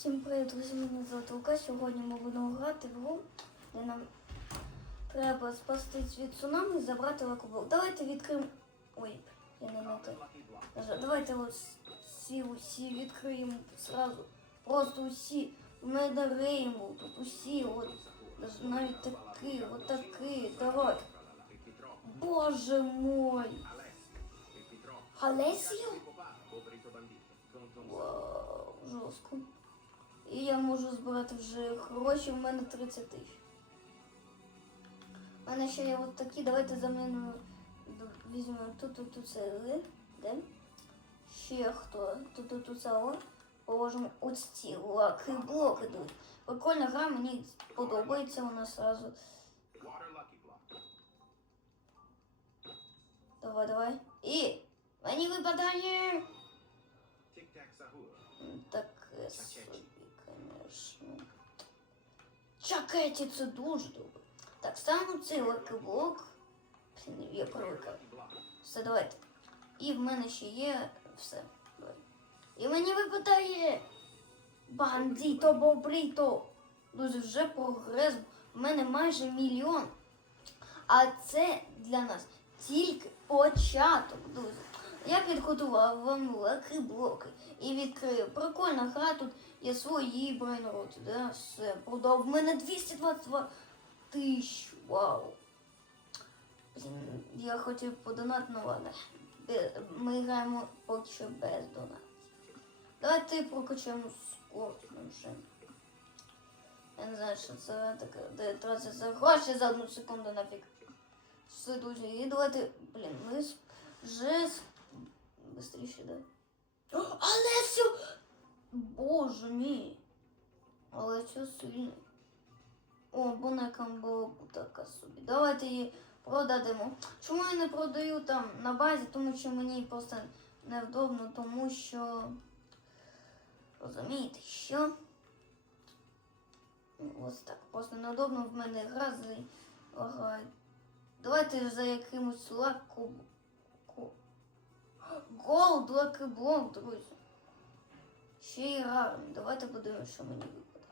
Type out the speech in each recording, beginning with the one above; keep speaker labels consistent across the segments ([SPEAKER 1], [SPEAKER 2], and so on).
[SPEAKER 1] Всім привіт, друзі, мене звати Лука. Сьогодні ми будемо грати в гру, де нам треба спастись від цунамі і забрати лакоблок. Давайте відкриємо. Ой, я не на те. Давайте всі усі відкриємо зразу. Просто усі. Мене рейнбоу, тут усі, от навіть такі, от такі. Давай. Боже мой. Алесіо? Вау, жорстко. І я можу збирати вже гроші, в мене 30 тисяч. У мене ще є от такі, давайте замінимо, візьмемо тут, тут, тут це де? Ще хто? Тут, тут, тут це о. Положимо ось ці лаки, блоки йдуть. Прикольна гра, мені подобається вона сразу. Давай, давай. І мені випадає. Собі, звісно. Чакеті це дуже добре. Так, ставимо цей лакоблок. Блін, я привикав. Все, давайте. І в мене ще є все. І мені випадає. Бандіто бобріто. Друзі, вже прогрес. У мене майже мільйон. А це для нас тільки початок, друзі. Я підготував вам лаки блоки і відкрив. Прикольна гра, тут є свої брейнроти, да? Все, продав. В мене 222 тисяч. Вау. Блін, я хотів подонати, ну ладно. Ми граємо поки що без донатів. Давайте прокачаємо скорость машин. Я не знаю, що це таке, де тратиться гроші за одну секунду нафіг. Все дуже. І давайте, блін, ми вже быстріше, да? О, Але все! Боже мій! Але все сильний. О, бонека була така собі. Давайте її продадимо. Чому я не продаю там на базі? Тому що мені просто невдобно, тому що. Розумієте, що? Ось так. Просто неудобно в мене гра з. Давайте за якимось лаку. ку- Голд лакеблок, друзі. Ще й гарний. Давайте подивимося, що мені випаде.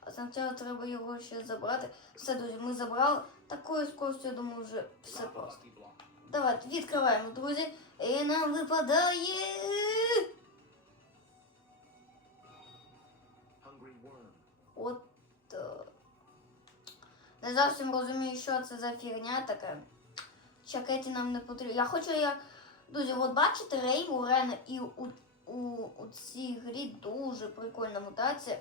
[SPEAKER 1] А спочатку треба його ще забрати. Все, друзі, ми забрали. Такою скоростю, я думаю, вже все просто. Давайте відкриваємо, друзі. І нам випадає. От. е, Не зовсім розумію, що це за фігня така. Чакеті нам не потрібно. Я хочу як. Друзі, от бачите, Рейву Рена і у, у, у цій грі дуже прикольна мутація.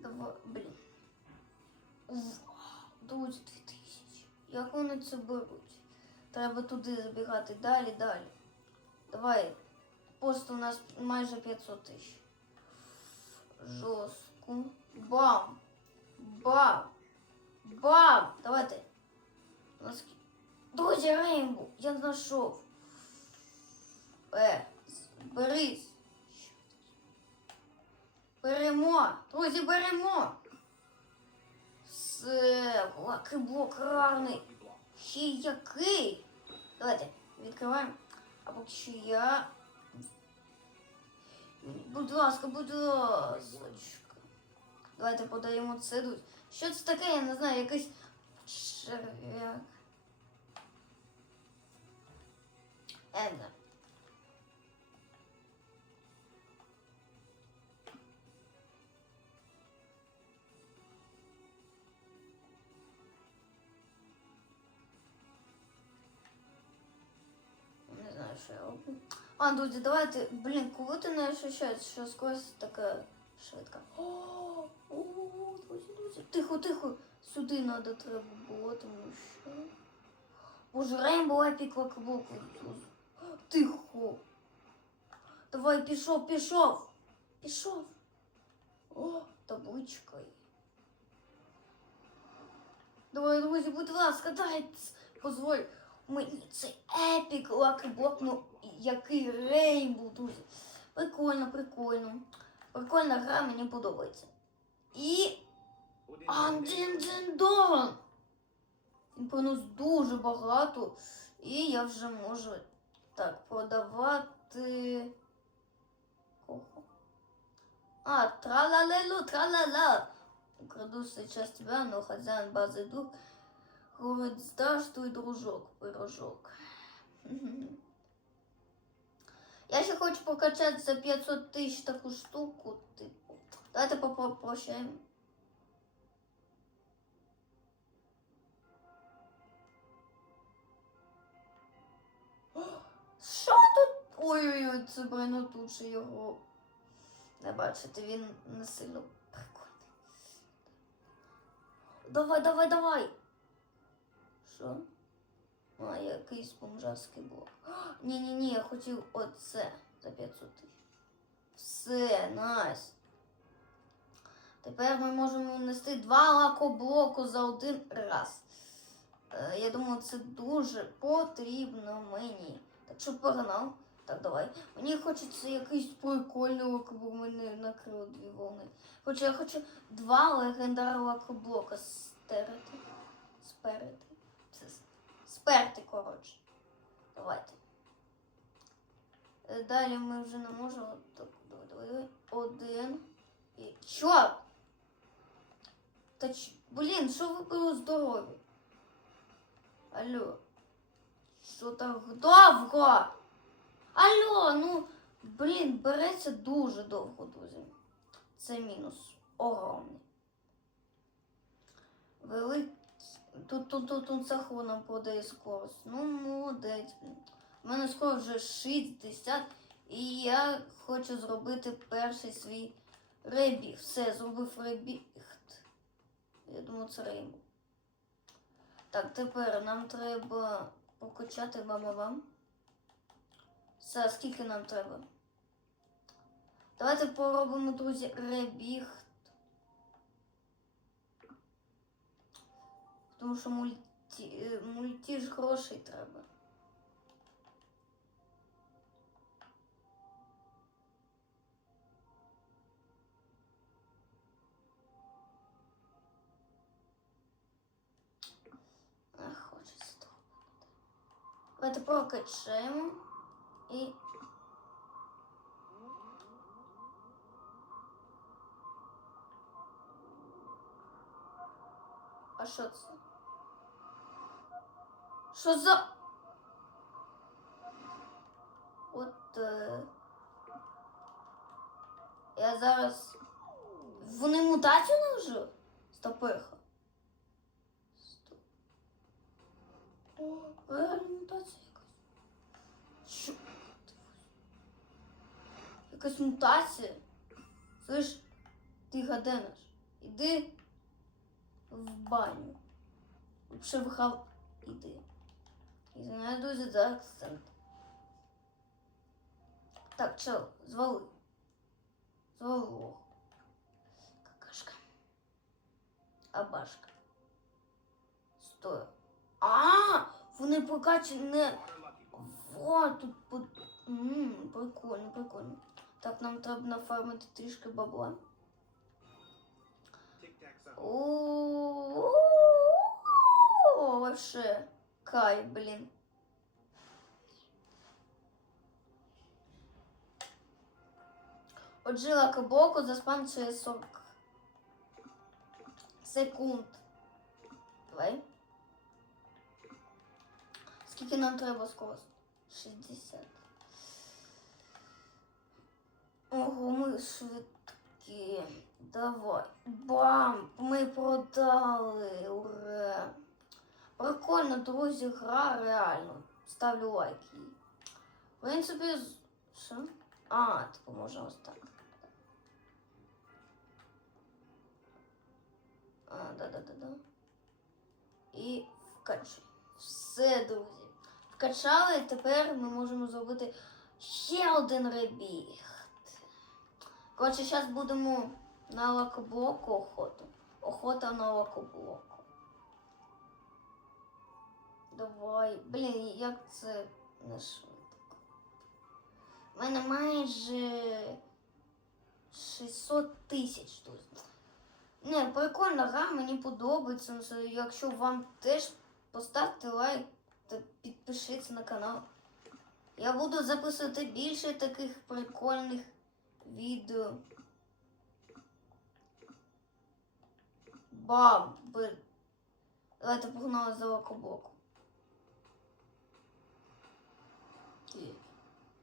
[SPEAKER 1] Давай, блін. Друзі, 2000. Як вони це беруть? Треба туди забігати далі, далі. Давай. Просто у нас майже 500 тисяч. Жорстко. Бам! Бам! Бам! Давайте. Друзі, Рейнбу, я знайшов. Е, берись. Беремо. Друзі, беремо. Все, лакиблок рарний. Ще який. Давайте, відкриваємо. А поки що я. Будь ласка, будь ласка. Давайте подаємо це. друзі. Що це таке? Я не знаю, якийсь черв'як. Енна. А, друзі, давайте, блін, коли ти не ощущаєш, що скорость така швидка. О, о, друзі, друзі. Тихо, тихо. Сюди треба треба було, тому що. Боже, Рейнбоу Епік Лакблок. Тихо. Давай, пішов, пішов. Пішов. О, табличка. Давай, друзі, будь ласка, дай позволь мені цей епік лакблок, ну який рейнбоу, друзі. Прикольно, прикольно. Прикольна гра, мені подобається. І Андіндіндон! Він приносить дуже багато. І я вже можу так продавати. Кого? А, тралалелу, тралала. Украду сейчас тебя, но хозяин базы дух говорит, сдашь твой дружок, пирожок. Я ще хочу прокачати за 500 тисяч таку штуку, типу. Давайте попрощаємо. Що тут? Ой-ой-ой, це Брено тут ще його. Не бачите, він не сильно прикольний. Давай, давай, давай. Що? Якийсь бомжарський блок. Ні-ні-ні, я хотів оце за 500 тисяч. Все, найс. Тепер ми можемо внести два лакоблоку за один раз. Е, я думаю, це дуже потрібно мені. Так що погнав. Так, давай. Мені хочеться якийсь прикольний лакоблок, мене накрило дві волни. Хоча я хочу два легендар лакоблока стерти. Сперети. Сперти, коротше. Давайте. Е, Далі ми вже не можемо. Так, давай, давай. Один. І. Чорт! Та ч... Блін, що ви було здорові? Алло. Що так довго? Алло, ну, блін, береться дуже довго, друзі. Це мінус. Огромний. Великий. Тут, тут, тут, тут Сахо нам подає скорость. Ну, молодець. У мене скоро вже 60, і я хочу зробити перший свій ребіг. Все, зробив ребіг. Я думаю, це рейбо. Так, тепер нам треба покачати вам. Все, скільки нам треба? Давайте поробимо, друзі, ребіг. Тому що мульті, е, мульті ж грошей треба. Ах, хочеться того. Давайте прокачаємо і. А що це? Що за. От. Е... Я зараз. Вони мутацію навжу? Стопиха. Стоп. Реально мутація якась. Що? Якась мутація. Слиш, ти гаденеш. Іди в баню. Лучше в хав іди. Друзі, за акцент. Так, чел, звали. Лох. Какашка. Абашка. Стой. А, вони прокачані не. Вот тут по... Ммм, прикольно, прикольно. Так, нам треба нафармити трішки бабла. О, вообще, кайф, блин. Отже, лакоблоку заспам через 40 секунд. Давай. Скільки нам треба скорость? 60. Ого, ми швидкі. Давай. Бам! Ми продали. Ура! Прикольно, друзі, гра реально. Ставлю лайк їй. В принципі, що? А, типу можна ось так. А, да-да-да-да. І вкачуй. Все, друзі. Вкачали, тепер ми можемо зробити ще один ребіг. Коротше, зараз будемо на лакоблоку охоту. Охота на лакоблоку. Давай. Блін, як це ну, не швидко. У мене майже 600 тисяч тут. Не, прикольно, га, мені подобається. Ну, якщо вам теж поставте лайк та підпишіться на канал. Я буду записувати більше таких прикольних відео. Бам! Давайте погнали за лакобок.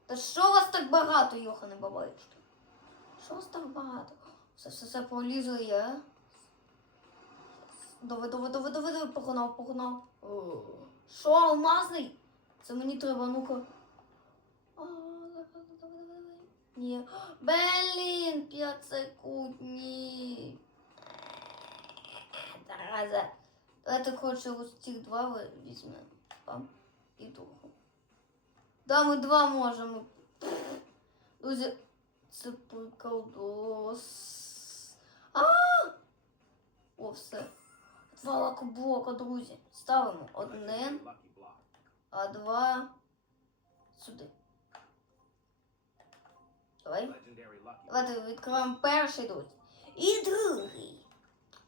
[SPEAKER 1] Та що вас так багато, Йохане Бабаєчки? Що вас так багато? Все, все, все, полізли я. Давай, давай, давай, давай, давай, погнав, погнав. Що, алмазний? Це мені треба, ну-ка. Ні. Блін, 5 секунд, ні. Зараза. Давайте, коротше, ось цих два візьмемо. Пам. І другу. Да, ми два можемо. Друзі, це приколдос. А! О, все. Два лакоблока, друзі. Ставимо один, а два сюди. Давай. Давайте відкриваємо перший друзі. І другий.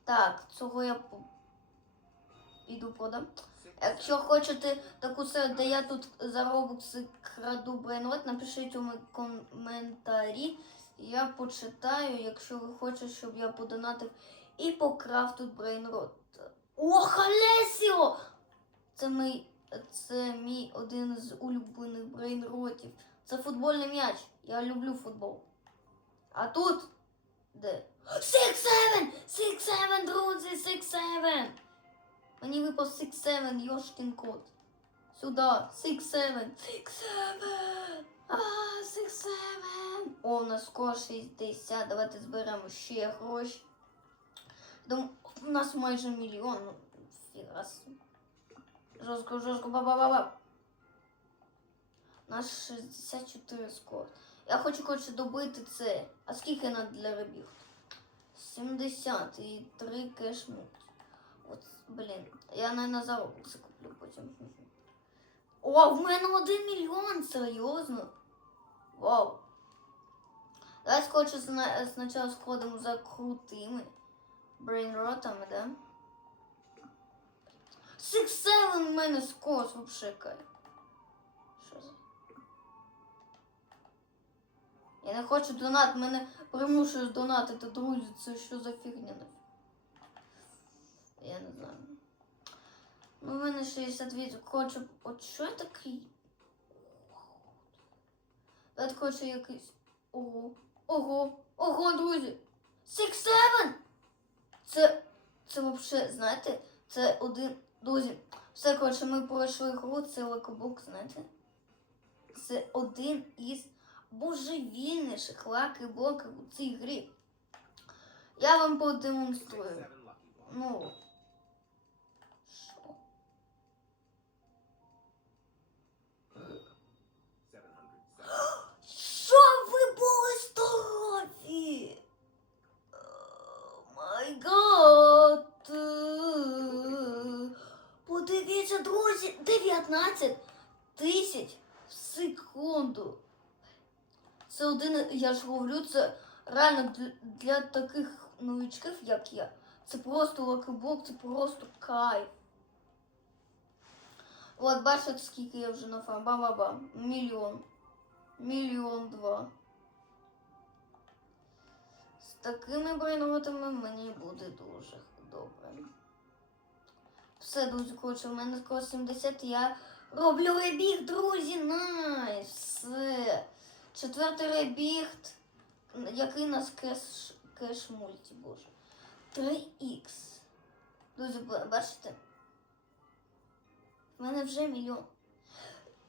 [SPEAKER 1] Так, цього я піду подам. Якщо хочете таку серію, де я тут за робокси краду брейнрот, напишіть у коментарі. Я почитаю, якщо ви хочете, щоб я подонатив і покрав тут брейнрот. О, Халесіо! Це мій, це мій один з улюблених брейнротів. Це футбольний м'яч. Я люблю футбол. А тут де? Six Seven! Six Seven, друзі, Six Seven! Мені випав Six Seven, Йошкін кот. Seven. Six Seven! А, Six Seven! О, у нас скоро 60. Давайте зберемо ще гроші. Дум... У нас майже мільйон. Ну. Жорстко, жорстко, ба-ба-ба-ба. У нас 64 скоро. Я хочу, коротше, добити це. А скільки надо для рибів? 70 і 3 кешмут. От, блін, я на заробок це куплю потім. О, в мене один мільйон, серйозно. Вау. Давай зна- спочатку сходимо за крутими брейнротами, да? Six Seven в мене скос вообще кайф. Що за? Я не хочу донат, мене примушують донатити, друзі, це що за фігня нафіг? Я не знаю. Ну, в мене 68. Хочу. От що я такий? Давайте хочу якийсь. Ого. Ого. Ого, друзі. Six Seven! Це. Це вообще, знаєте, це один. Друзі, все, коротше, ми пройшли гру, це лакобук, знаєте. Це один із божевільніших лаки-блоків у цій грі. Я вам продемонструю. Ну. Гад. Подивіться, друзі, 19 тисяч в секунду. Це один, я ж говорю, це реально для, для таких новичків, як я. Це просто лакоблок, це просто кайф. От бачите, скільки я вже на фарм. Ба-ба-ба. Мільйон. Мільйон два. Такими брейнротами мені буде дуже добре. Все, друзі, коротше, в мене скоро 70, я роблю ребіг, друзі, найс! Четвертий ребіг, який нас кеш, кеш мульті, боже. 3х. Друзі, бачите? В мене вже мільйон.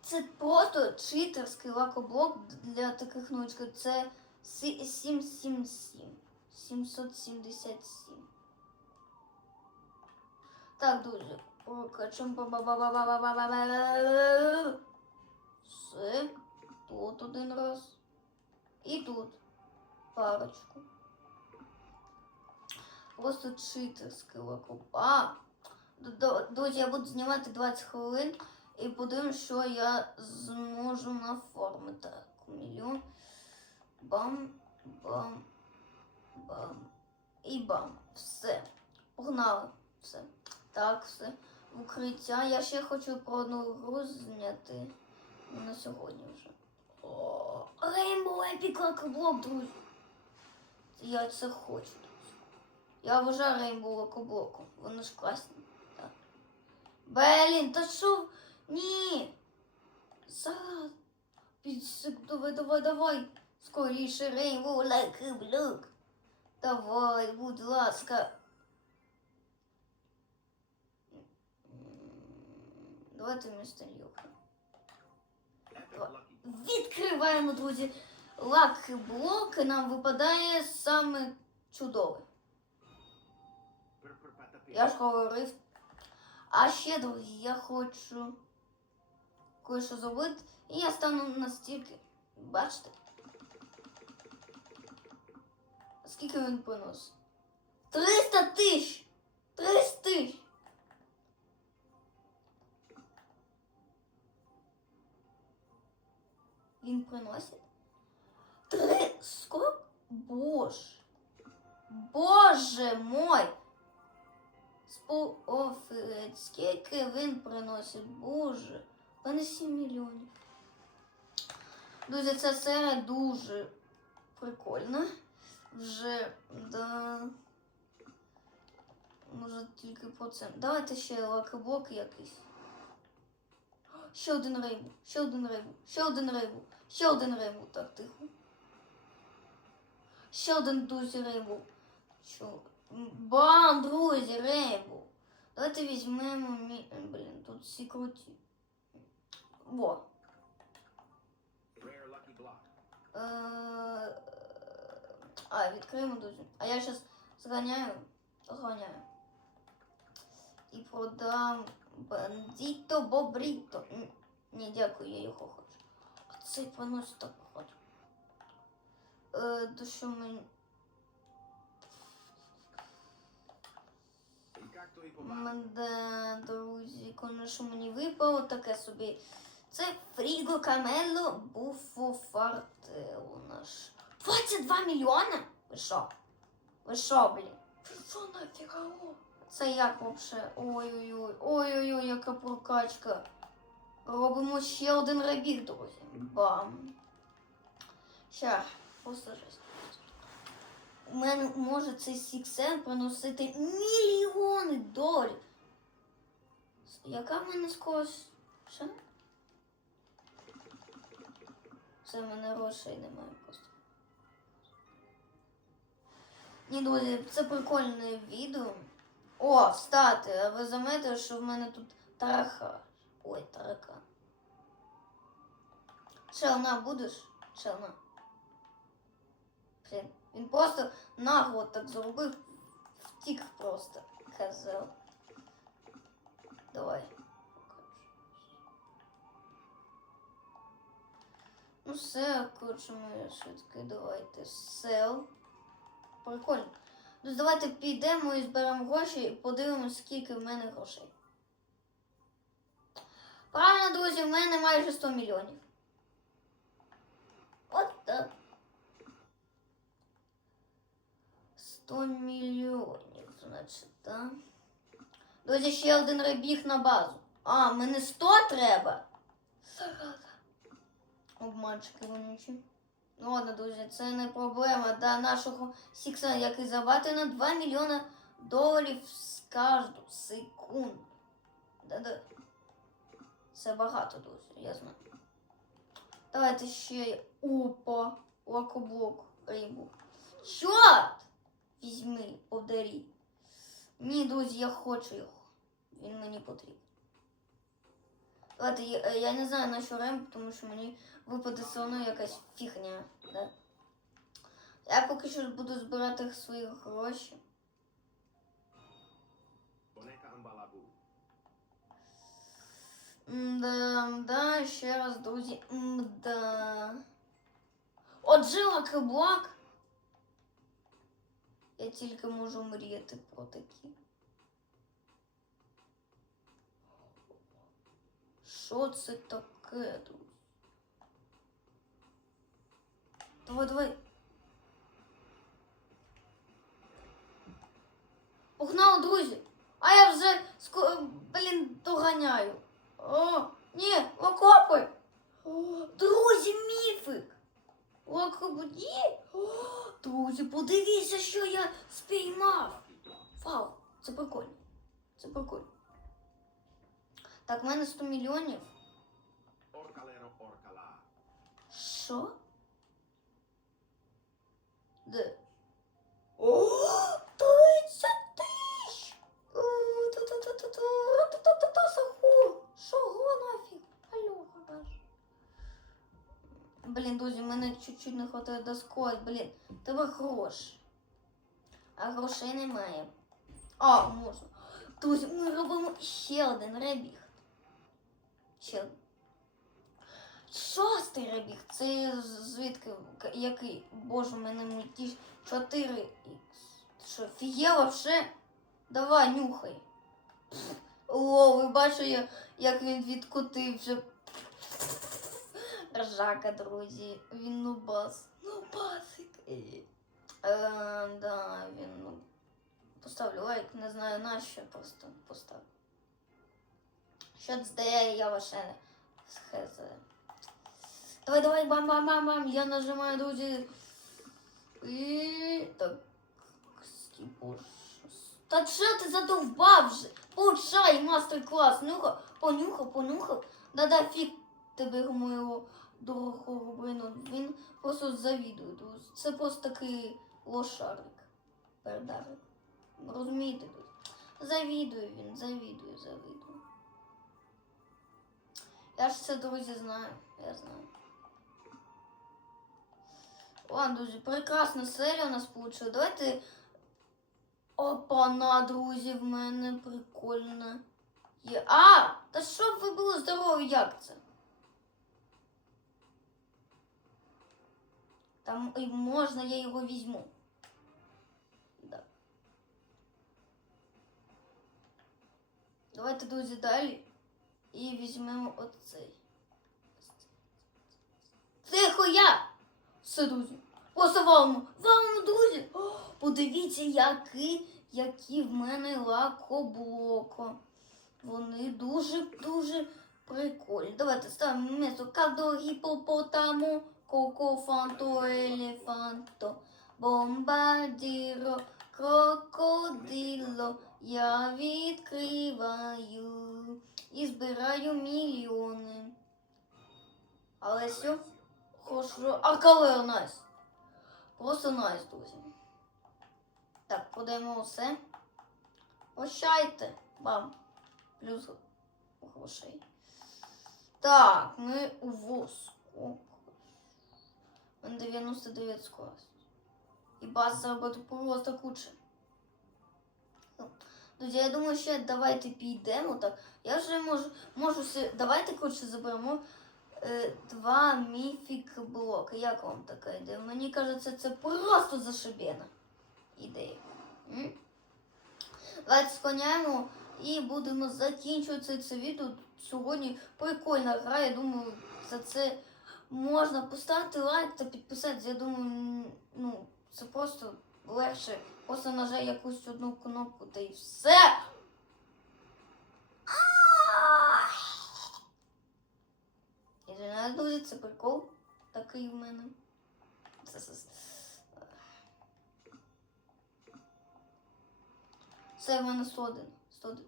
[SPEAKER 1] Це просто читерський лакоблок для таких новичків. Це 777. 777. Так, друзі, прокачемо по ба Тут один раз. І тут парочку. Просто читерський лакоп. А! Друзі, я буду знімати 20 хвилин і подивимось, що я зможу наформити. Так, мільйон. Бам, бам. І бам. Все. Погнали. Все. Так, все. Укриття. Я ще хочу про одну гру зняти на сьогодні вже. Rainbow Epic Лакоблок, друзі. Я це хочу. Я вважаю Рейнбоу Локоблоку. Вони ж класні. Так. Блін, та що? Ні. Зараз. Підсик, давай, давай, давай. Скоріше Рейнбоу Локоблок. Давай, будь ласка. Давайте містер Юха. Відкриваємо, друзі. Лак блок і нам випадає саме чудовий. Я ж говорив. А ще, друзі, я хочу кое-що зробити. І я стану настільки. Бачите? Скільки він приносить? 300 тисяч! 300 тисяч! Він приносить? Три сколько? Боже. Боже мой! Офігеть, скільки він приносить? Боже. Мене 7 мільйонів. Друзі, ця серія дуже прикольна. Вже, да. Може тільки по це. Давайте ще лакоблок якийсь. Ще один рейбу, ще один рейбу, ще один рейбу, ще один рейбу. Так, тихо. Ще один друзі рейбу. Що? Бам, друзі, рейбу. Давайте візьмемо мі... Блін, тут всі круті. Во. Е, А, відкриємо друзі. А я зараз зганяю. Зганяю. І продам бандіто бобріто. Ні, дякую, я його хочу. А цей понос так хочу. Е, то що мені. Мене, друзі, конечно, мені випало таке собі. Це Фріго Камело Буфо Фартело наш. 22 мільйони? Ви що? Ви що, блін? Що нафіга? Це як вообще? Ой-ой-ой, ой-ой-ой, яка прокачка. Робимо ще один ребіг, друзі. Бам. Ща, просто жесть. У мене може цей сіксен приносити мільйони доларів. Яка в мене скорость? Що? Це в мене грошей немає просто. Ні, друзі, це прикольне відео. О, встати! А ви замітили, що в мене тут тараха. Ой, таракан. Челна будеш? Челна. Блін, він просто нагло так зробив. Втік просто. Козел. Давай. Ну все, коротше, ми швидко давайте сел. Прикольно. Ну, давайте підемо і зберемо гроші і подивимось, скільки в мене грошей. Правильно, друзі, в мене майже 100 мільйонів. От так. 100 мільйонів, значить, так. Друзі, ще один ребіг на базу. А, мене 100 треба. Обманчики вонючі. Ну ладно, друзі, це не проблема для нашого Сікса, який забати на 2 мільйони доларів з кожну секунду. Да-да. Це багато, друзі, я знаю. Давайте ще опа, лакоблок, рибу. Чорт! Візьми, подарі. Ні, друзі, я хочу його. Він мені потрібен. Давайте, я, я не знаю на що рем, тому що мені випаде все якась фігня. Да? Я поки що буду збирати свої гроші. Да, да, ще раз, друзі. Да. Отже, лакоблок. Я тільки можу мріяти про такі. Що це таке, друзі? Давай, давай. Погнали, друзі. А я вже ско... блін, доганяю. О, ні, окопи. О, друзі, міфик. Окопи, ні. О, друзі, подивіться, що я спіймав. Вау, Це прикольно. Це прикольно. Так, в мене 100 мільйонів. Що? Де? О, 30 тисяч! О, ту-ту-ту-ту-ту, Сахур! Шого нафіг? Алло, гараж. Блін, друзі, мене чуть-чуть не хватає до скорості. Блін, тебе гроші. А грошей немає. А, можна. Друзі, ми робимо ще один ребіг. Ще один. Шостий ребіг. Це звідки? Який? Боже, у мене мультіш 4х. Що, фіє вообще? Давай, нюхай. О, ви бачите, як він відкотився. Ржака, друзі. Він нубас. Нубасик. Е, да, він ну. Поставлю лайк, не знаю на що, просто поставлю. Що це здає, я ваше схезаю. Давай, давай, бам, бам, бам, бам. Я нажимаю, друзі. І так. Боже. Та що ти задовбав вже? Получай мастер-клас. Нюхав, понюхав, понюхав. Да-да, фіг тебе моєго дорогого блину. Він просто завідує, друзі. Це просто такий лошарик. Пердарик. Розумієте? Завідує він, завідує, завідує. Я ж це, друзі, знаю. Я знаю. Ладно, друзі, прекрасна серія у нас вийшла. Давайте. Опана, друзі, в мене прикольно. Є. А! Та щоб ви були здорові, як це? Там і можна, я його візьму. Да. Давайте, друзі, далі. І візьмемо оцей. Тихо я! Все, друзі. Просто вам, вам, друзі. Подивіться, які, які в мене лакоблоко. Вони дуже-дуже прикольні. Давайте ставимо місто кадо гіпопотаму, коко фанто елефанто, бомбардіро, крокодило. Я відкриваю і збираю мільйони. Але все. Хорошо. А коли найс? Просто найс, друзі. Так, подаємо все. Прощайте вам. Плюс грошей. Так, ми у воску. У мене 99 скорость. І база заробити просто куча. Ну, Друзі, я думаю, ще давайте підемо. Так, я вже можу, можу давайте коротше заберемо два міфік блоки. Як вам така ідея? Мені кажеться, це просто зашибена ідея. Давайте склоняємо і будемо закінчувати це відео. Сьогодні прикольна гра. Я думаю, за це можна поставити лайк та підписатися. Я думаю, ну, це просто легше. Просто нажай якусь одну кнопку та і все. І знаю, друзі, це прикол такий в мене. Це, в мене 101. 101.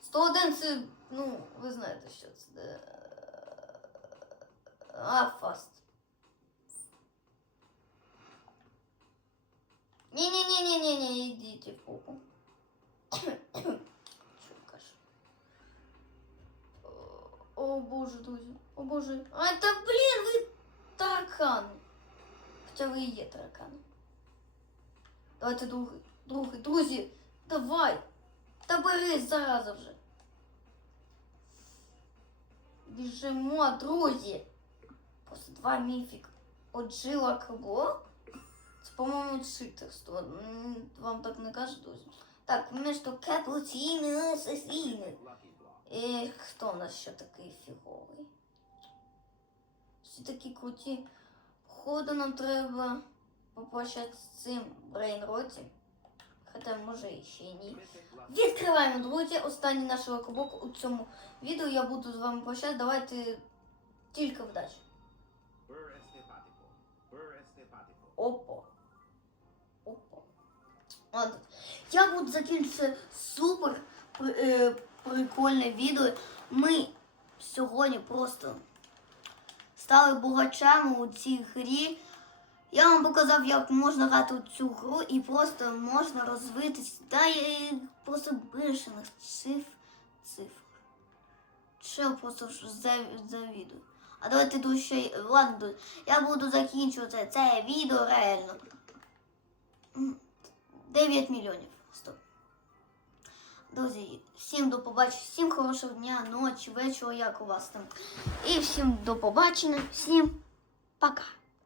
[SPEAKER 1] 101 це, ну, ви знаєте, що це. А, фаст. Ні-ні-ні-ні-ні, йдіть в попу. О, боже, друзі. О, боже. А, та блін, ви таракани. Хоча ви і є таракани. Давайте другий. Другий. Друзі, давай. Та бери зараза вже. Біжимо, друзі. Просто два міфік. Оджила кого? Це, по-моєму, читерство. М, Вам так не кажуть, друзі? Так, вместо капуціни асасіни.
[SPEAKER 2] Lucky block.
[SPEAKER 1] І хто у нас ще такий фіговий? Всі такі круті. Походу нам треба попрощатися з цим брейнроті. Хоча може і ще ні. Відкриваємо, друзі, останній наш лакобок у цьому відео. Я буду з вами прощатися. Давайте тільки вдачі. Опа. Опа. От. Я буду закінчити супер е, прикольне відео. Ми сьогодні просто стали богачами у цій грі. Я вам показав, як можна грати у цю гру і просто можна розвитись. Та і просто бешених цифр. цифр. Чел просто за- завідую. А давайте тут ще ладно, я буду закінчувати це відео реально. 9 мільйонів. Стоп. Друзі, всім до побачення, всім хорошого дня, ночі, вечора, як у вас там. І всім до побачення, всім пока.